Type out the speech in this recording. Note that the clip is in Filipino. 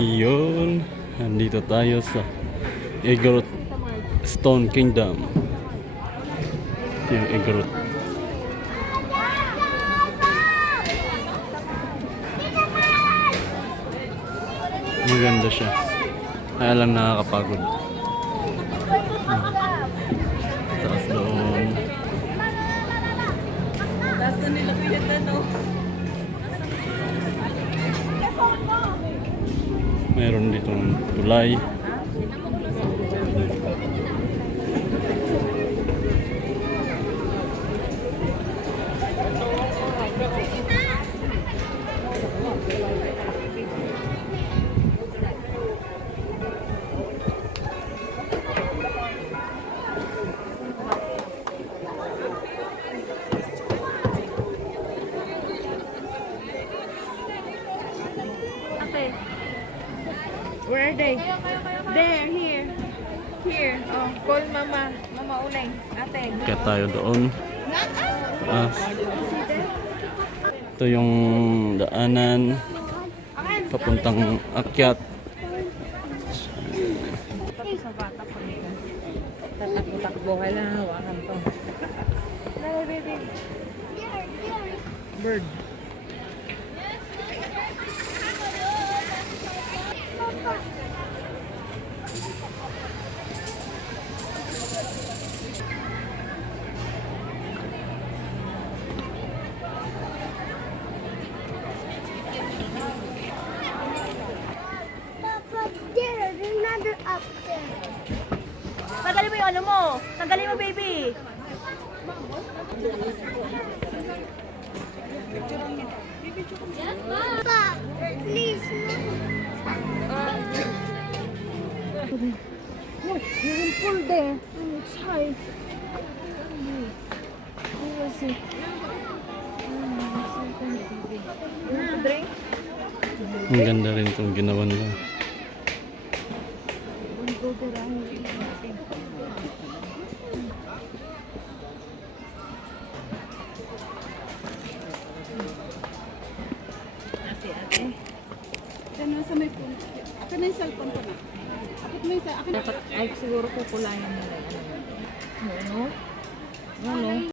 Iyon, nandito tayo sa Igorot Stone Kingdom. Ito yung Igorot. Maganda siya. Kaya lang nakakapagod. Taas doon. Taas na nila pinagtano. Meron ditong tulay. Where are they? There, here. Here. Oh, call mama. Mama uling. Ate. Kaya tayo doon. Taas. Ito yung daanan. Papuntang akyat. Tapos sa bata pa nila. Tatakbo-takbo. Kailangan hawakan to. Dali, baby. Bird. There's another up there. Tanggalin mo yung ano mo. Tanggalin mo, baby. Papa, please. Look, you will fall there. It's high. Who was it? Drink? Ang ganda rin itong ginawa nila. Go around. Sa may phone. Akin na yung cellphone ko na. Akit mo yung sa akin. Dapat, ay siguro kukulayan nila. Ano? Ano?